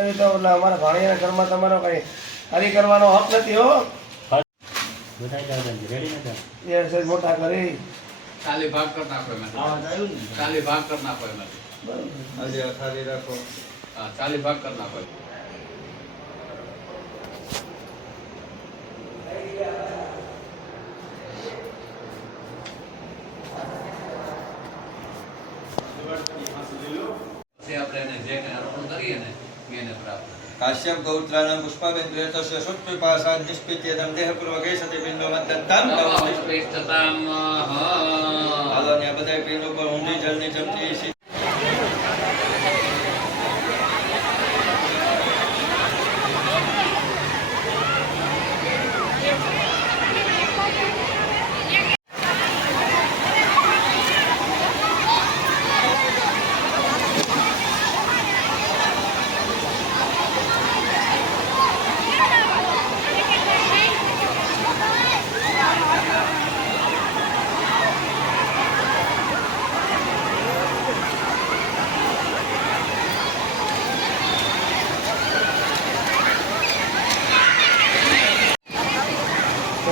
નથી તો એટલે અમારા ભાણિયાના ઘરમાં તમારો કઈ હરી કરવાનો હક નથી હો. એ સજ મોટા કરી ખાલી ભાગ કર નાખો એમાં. ખાલી ભાગ કર નાખો એમાં. આજે ખાલી રાખો. હા, ખાલી ભાગ કર નાખો. काश्यप गौत्राणां पुष्पाबेन प्रेतस्य सुत्पिपासाद् निष्पित्येदं देहपूर्वके सति पिंडो मद्दत्तां हालो ने बधाई पिंडो पर ઊંડી જળની ચમચી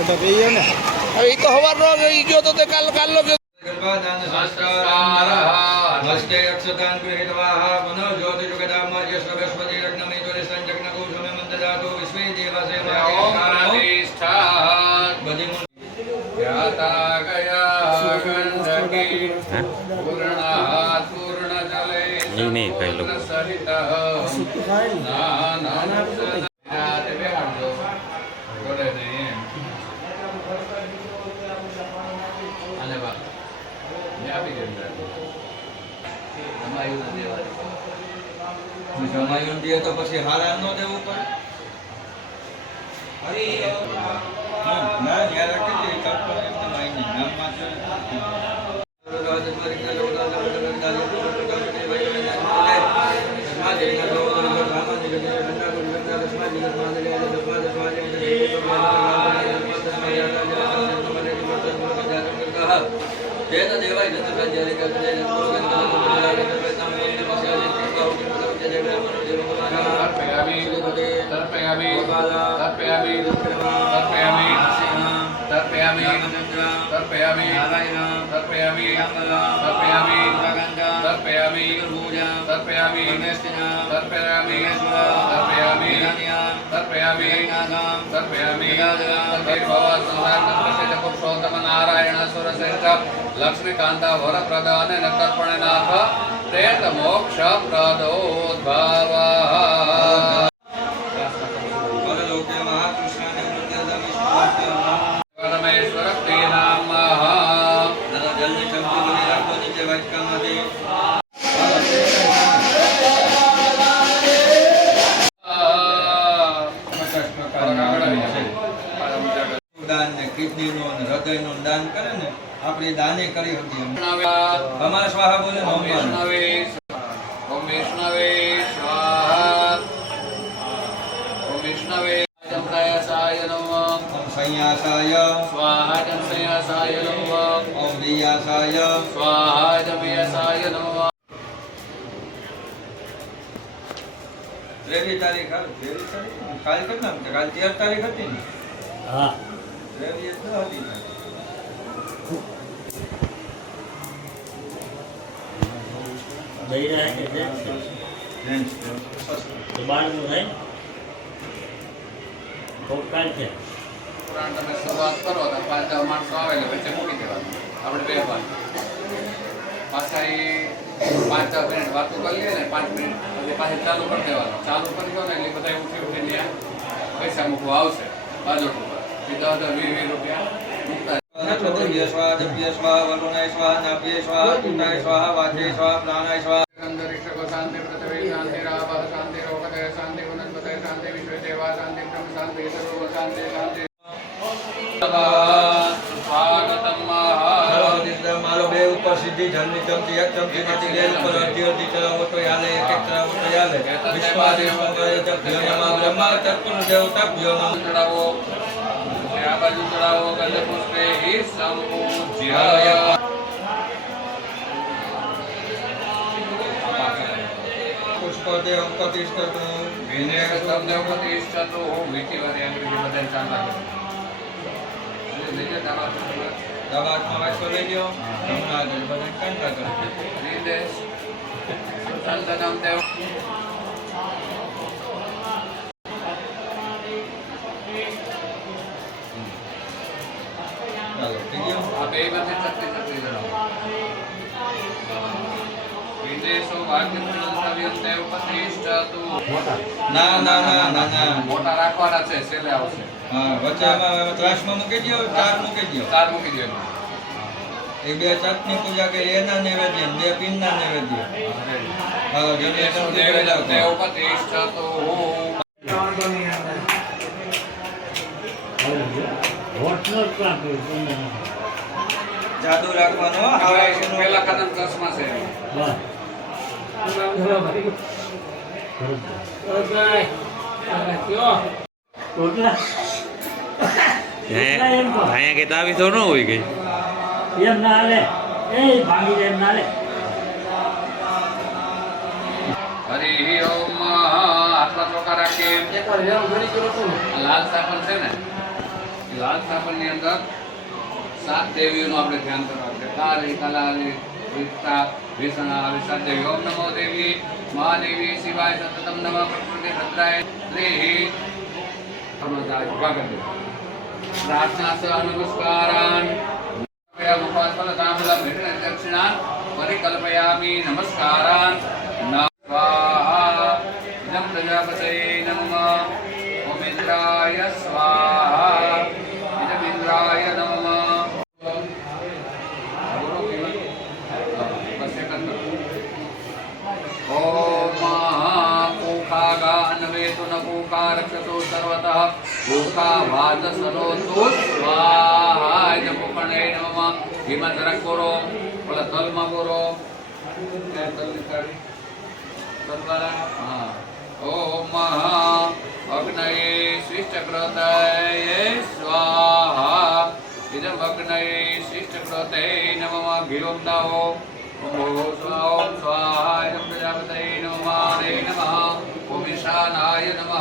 તો કહીએ ને હવે એ તો સવારનો ગઈ ગયો તો તે કાલનો ગયો. ગર્ભાધાન સંસ્કાર નમસ્તે અક્ષતાન ગૃહીતવાહ પુનઃ જ્યોતિ જુગદામ યશ્વસ્પતિ લગ્નમે જોરિસં જગ્નકો સુમે મંદદાતો વિશ્વે દેવસે માતિષ્ઠા બધી યાતા ગયા ગંધકી પૂર્ણાત પૂર્ણ જલે નહીં કઈ લોકો સહિત ના ના જમાયું દે તો પછી હારા ન દેવું પડે. ના યાર કેટલી કલ્પના એમને માઈની નામમાં છે. लक्ष्मीकांता वरप्रदान नर्पणनाथ प्रेत मोक्ष प्रदोद्भव परलोके महाकृष्ण ते नाम जल्दी चमकी बनी रखो नीचे वाटिका माते दान ने किडनी नो हृदय नो दान करे ने આપણે દાને કરી હતી અમારા સ્વાહા બોલે ઓમ વિષ્ણવે ઓમ વિષ્ણવે સ્વાહા ઓમ વિષ્ણવે જમરાયાસાય નમઃ ઓમ સંયાસાય સ્વાહા જમ સંયાસાય નમઃ ઓમ વિયાસાય સ્વાહા જમ વિયાસાય નમઃ. 23 તારીખ કાલ કેટલા કાલ 13 તારીખ હતી ને. હા 23 તો હતી. દઈ રહ્યા કે જેન્ટ્સ તો બાળનું થાય કોકાલ છે પુરાણ તમે શરૂઆત કરો તો 5 માણસો આવે એટલે વચ્ચે મૂકી દેવાનું. આપણે બે વાર પાછા એ 5 મિનિટ વાતો કરી લઈએ ને 5 મિનિટ પછી પાછું ચાલુ કરી દેવાનું. ચાલુ કરી દો ને એટલે બધા ઉઠી ઉઠીને પૈસા મૂકવા આવશે બાજોટ ઉપર. સીધા 20 રૂપિયા મૂકતા नक्षत्रिय स्वाहा दिव्य स्वाहा वरुणाय स्वाहा नाभ्ये स्वाहा कुंडाय स्वाहा वाचे स्वाहा प्राणाय स्वाहा अंतरिक्ष को शांति पृथ्वी शांति रावः शांति रोगतय शांति वनस्पतय शांति विश्व देवा शांति ब्रह्म शांति सर्व शांति शांति स्वागतम मारो बे ऊपर सीधी जलनी चमची एक चमची नीचे ले ऊपर अर्धी अर्धी चलाओ तो याले एक एक चलाओ तो याले विश्वादेव जप्यो नमः ब्रह्मा तत्पुरुष देवता भ्यो नमः चढ़ाओ आ बाजू चढ़ाओ गंध पुष्पे ही संपूज्य पुष्प સ્વદેવ પ્રતિષ્ઠિતું વિને સૌદેવ પ્રતિષ્ઠિતો વિધિવરે અંગ્રેજી બધા ચાલવા દે. દવાતમાં વાંચો લઈ લ્યો હમણાં આગળ બધા કંટા કરી નિર્દેશ સંતનમ દેવ ચાલો થઈ ગયો આ બે માંથી ચટણી લડાવો. વિદેશો ભાગ્યપ્રદવ્યમ દેવ પ્રતિષ્ઠિતો. ના ના ના ના ના મોટા રાખવાના છે, છેલ્લે આવશે. હા વચ્ચે આમાં ત્રાસમાં મૂકી દો, ચાર મૂકી દો. ચાર મૂકી દો એમાં. એ બે ચટની પૂજા કરી એના નૈવેદ્ય ને બે પિનના નૈવેદ્ય. હાલો વિદેશો જમીને દેવ પ્રતિષ્ઠિતો. હોટનો જ કામ કર્યું જાદુ રાખવાનો આવા પહેલા કદમ દસમાં છે. બસ ટોટલા અહીંયા કે તાવી તો ન હોય ગઈ એમ ના હાલે એ ભાંગી જાય એમ ના હાલે હરિ ઓમ આટલા ચોખા રાખીએ. લાલ સાપણ છે ને, લાલ સાપણ ની અંદર 7 દેવીઓનું આપણે ધ્યાન કરવાનું છે. કાલી, કલાલી, વિત્તા, વિષણા, આવી 7 દેવી. ઓમ નમો દેવી મહાદેવી શિવાય સતતમ નમઃ પ્રકૃતિ ભદ્રાય શ્રી પ્રાર્થના સ નમસ્કારાન મુખાસ્ફલતાંબુલમ દક્ષિણાન પરિકલ્પયામિ નમસ્કારાન. સ્વાહા ઇદં પ્રજાપતये નમઃ. ઓમ ઇન્દ્રાય સ્વાહા ઇદં ઇન્દ્રાય નમઃ. ઓમ કુખાગાન્વેતુ ન કુકારક્ષતો સર્વતઃ કુખાવાદસરોતુ સ્વાહા ઇદં કુકર્ણય નમઃ. હિમા જરાક બોરો, પેલા તલમાં બોરો. તલની કાઢી તલવાળા. હા. ઓમ અગ્નયે શિષ્ટક્રતયે સ્વાહા ઇદં અગ્નયે શિષ્ટક્રતયે નમઃ. ઘીરોમ દાવો. ઓમ ઓમ સ્વાહા ઇદં પ્રજાપતये નમઃ. નમઃ. ઓમ ઈશાનાય નમઃ.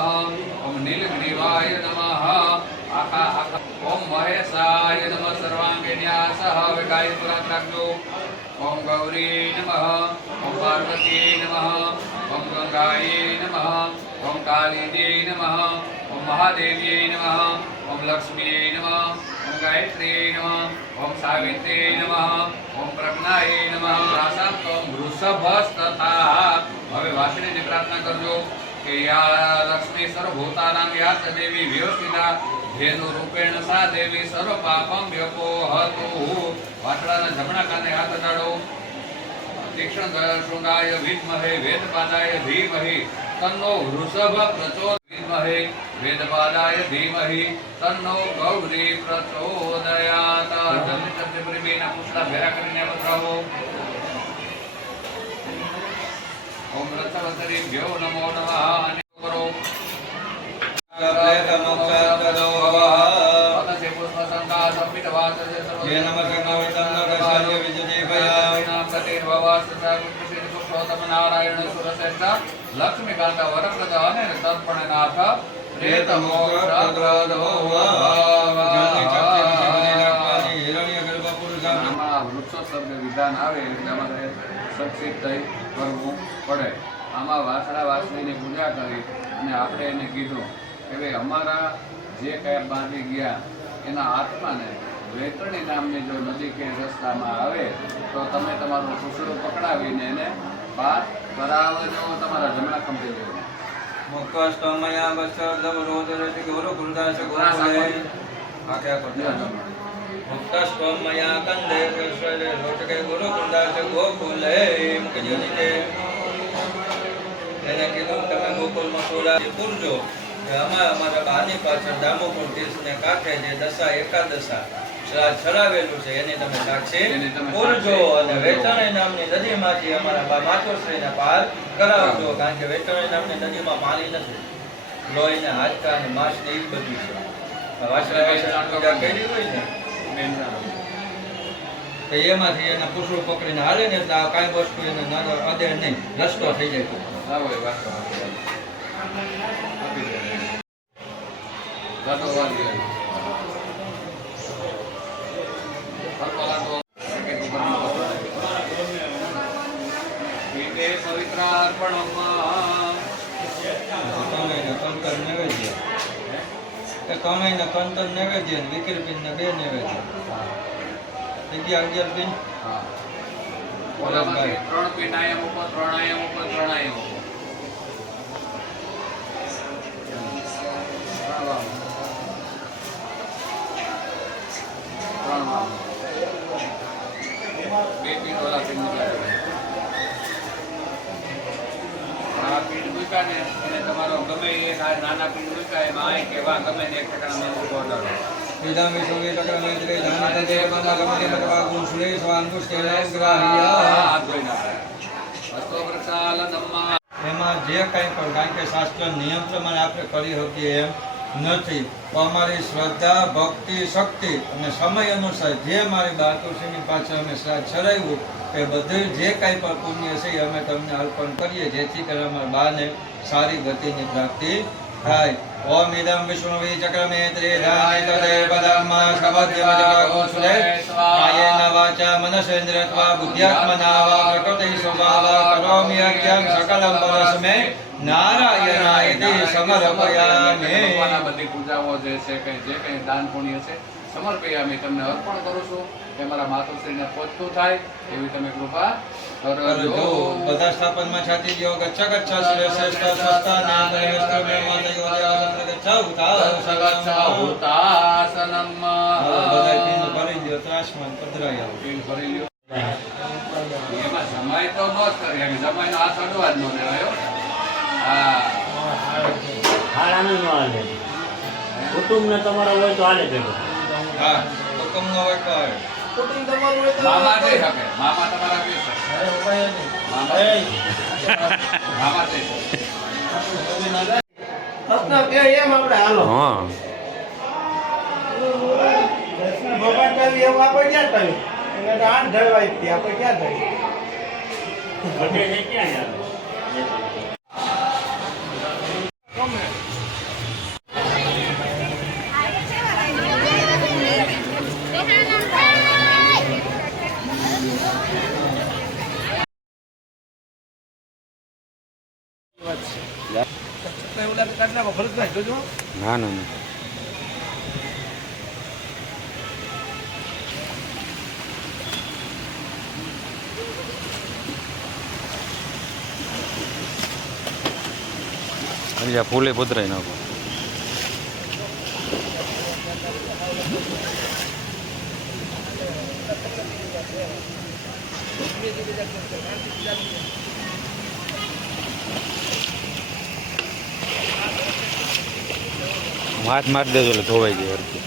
ઓમ નીલગ્રીવાય નમઃ. ઓમ મહેશાય નમઃ. સર્વાંગે ન્યાસઃ. હવે ગાય પુરાણ રાખજો. ઓમ ગૌરી નમઃ. ઓમ પાર્વતી નમઃ. ઓમ ગંગાય નમઃ. ઓમ કાલિંદે નમઃ. ઓમ મહાદેવ્યે નમઃ. ઓમ લક્ષ્મીએ નમઃ. ઓમ ગાયત્રી નમઃ. ઓમ સાવિત્રી નમઃ. ઓમ પ્રજ્ઞાય નમઃ. રાસાંતમ વૃષભસ્તથા. હવે વાસણીની પ્રાર્થના કરજો કે યા લક્ષ્મી સર્વભૂતાનાં યા ચ દેવી વ્યવસ્થિતા ધેનુ રૂપેણ સા દેવી સર્વ પાપમ વ્યપોહતુ. વાસણાના જમણા કાને હાથ અડાડો. તીક્ષ્ણ શૃંગાય વિદ્મહે વેદપાદાય ધીમહિ તન્નો વૃષભ પ્રચોદયાત. વિદ્મહે વેદપાદાય ધીમહિ તન્નો ગૌરી પ્રચોદયાત. જલ્દી જલ્દી કરી બેના પૂછડા ભેરા કરીને બતાવો. ઓમ રસવતરીભ્યો નમો નમઃ. અને કરો નારાયણ સુરશ્રેષ્ઠ લક્ષ્મીકાંત વરપ્રદ અને તર્પણનાથ પ્રેત મોક્ષ વૃક્ષો શબ્દ વિધાન આવે એટલે અમારે સંક્ષિપ્ત થઈ કરવું પડે. આમાં વાસણા વાસણીની પૂજા કરી અને આપણે એને કીધું કે ભાઈ અમારા જે કયા બાંધી ગયા એના આત્માને વેતરણી નામની જો નદી કે રસ્તામાં આવે તો તમે તમારું પૂછડું પકડાવીને એને પાર કરાવજો તમારા જમણા ખંભે લઈને. મુખસ્તમયા વસ્ત્ર રોદરતિ ગુરુ ગુરુદાસ ગોકુલે આખ્યા કરતા. મુક્તસ્તમયા કંદે કૃષ્ણ રોટકે ગુરુ ગુરુદાસ ગોકુલે મુકજનીતે. એને કીધું તમે ગોકુલમાં સોડા પૂરજો. અમારા બાની પાછળ દામોકુળ તીર્થને કાંઠે જે દશા એકાદશા છરાવેલું છે એની તમે સાક્ષી પૂરજો. અને વેતરણી નામની નદીમાંથી અમારા બા માતોશ્રીને પાર કરાવજો. કારણ કે વેતરણી નામની નદીમાં પાણી નથી, લોહીના હાડકા અને માંસ ને એ બધું છે. વાસણા પૂજા કરી હોય ને તો એમાંથી એને પૂછડું પકડીને હાલે ને એટલે આ કાંઈ વસ્તુ એને અડે નહીં, રસ્તો થઈ જાય. લાવો એ વાત કરો. આપી દે. જાતો વાળી. પવિત્રાર્પણમાં કંકર નૈવેદ્ય, એ કમાઈને કંકર નૈવેદ્ય ને વિકરી પીન ને 2 નૈવેદ્ય, 11 પીન. ઓલામાંથી 3 પીન આયા મૂકો, 3 આયા મૂકો, 3 આયા મૂકો. બે પીન ઓલા પીન આ પીન મૂકા ને એને તમારો ગમે એ નાના પીન મૂકા એમાં આય કે વા ગમે ને એક ટકાના મેં ઓર્ડર વિધામી સોગે ટકરા મૈત્રે ધાન તદે બંધા ગમતે મતવા ગુણ સુરે સ્વાંગુષ્ઠે ગ્રાહ્ય. એમાં જે કંઈ પણ, કારણ કે શાસ્ત્ર નિયમ પ્રમાણે આપણે કરી શકીએ એમ નથી. તો અમારી શ્રદ્ધા, ભક્તિ, શક્તિ અને સમય અનુસાર જે મારી બાતુશ્રીની પાછળ અમે છરાવ્યું એ બધું જે કાંઈ પણ પુણ્ય છે એ અમે તમને અર્પણ કરીએ, જેથી કરીને અમારા બાને સારી ગતિની પ્રાપ્તિ થાય. ઓમ ઇદમ વિષ્ણુવી ચક્રમેત્રે ધાને તદે પદમ્મા શબદ્યમજવાગુંસુલે કાયેન વાચા મનસેન્દ્રિયત્વા બુદ્ધ્યાત્મના વા પ્રકૃતિ સ્વભાવા કરોમિ યજ્ઞં સકલં પરસ્મે નારાયણાય સમર્પયામિ. બધી પૂજાઓ જે છે જે કંઈ દાન પુણ્ય છે સમર્પયામિ, તમને અર્પણ કરું છું કે મારા માતુશ્રીને પહોંચતું થાય એવી તમે કૃપા કરજો. બધા સ્થાપનમાં છાતી દ્યો. ગચ્છ ગચ્છ શ્રેષ્ઠ સ્વસ્તા નામ પરિવસ્ત્ર મેવાતયો દેવાસંત્ર ગચ્છ ઉતાસનમ. બધા પીન ભરી દ્યો, ત્રાસમાં પધરાઈ આવો. પીન ભરી લ્યો. એમાં જમાઈ તો ન જ કરી, જમાઈનો હાથ અડવા જ ન દેવાયો. હા, હાડાનું ન હાલે. કુટુંબને તમારો હોય તો હાલે ભેગો. હા, હુકમનો હોય તો આવે. કુટુંબ તમારું હોય તો મામા જઈ શકે, મામા તમારા જઈ શકે, મામા જઈ શકે. હસના કે એમ આપણે હાલો હા ભગવાન કઈ એવું આપણે ક્યાં થયું એને તો આઠ ઢળવાય હતી આપણે ક્યાં થયું બધે છે ક્યાં યાર? ના ના ના બીજા ફૂલે પધરાઈ નાખો. હાથ મારી દેજો એટલે ધોવાઈ જાય હરખી.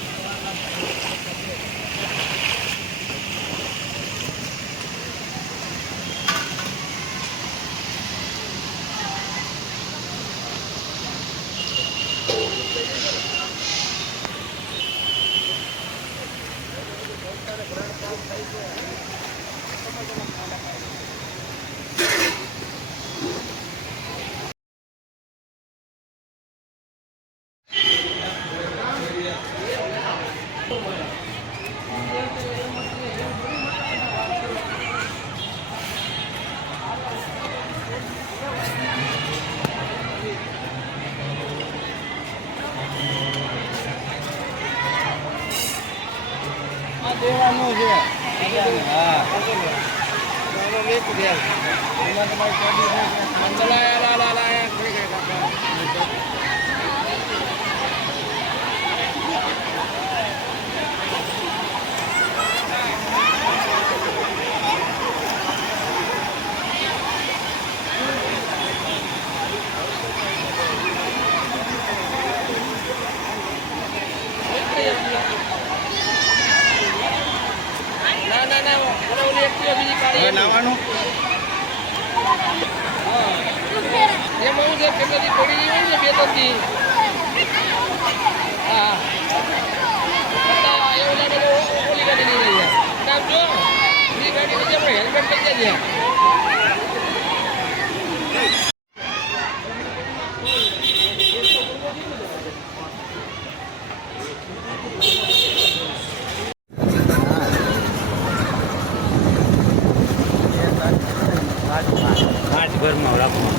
દેવાનું છે હા, નાવાનું એમાં હું છે કેટલી પડી ગઈ હોય ને 2-3 દી હા એવું લાગે ઓલી ગાડી નહીં કામ જો પાંચ ઘરમાં રાખવા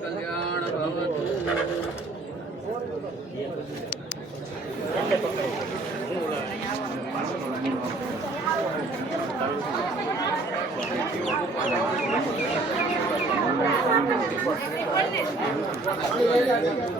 કલ્યાણ ભવતુ.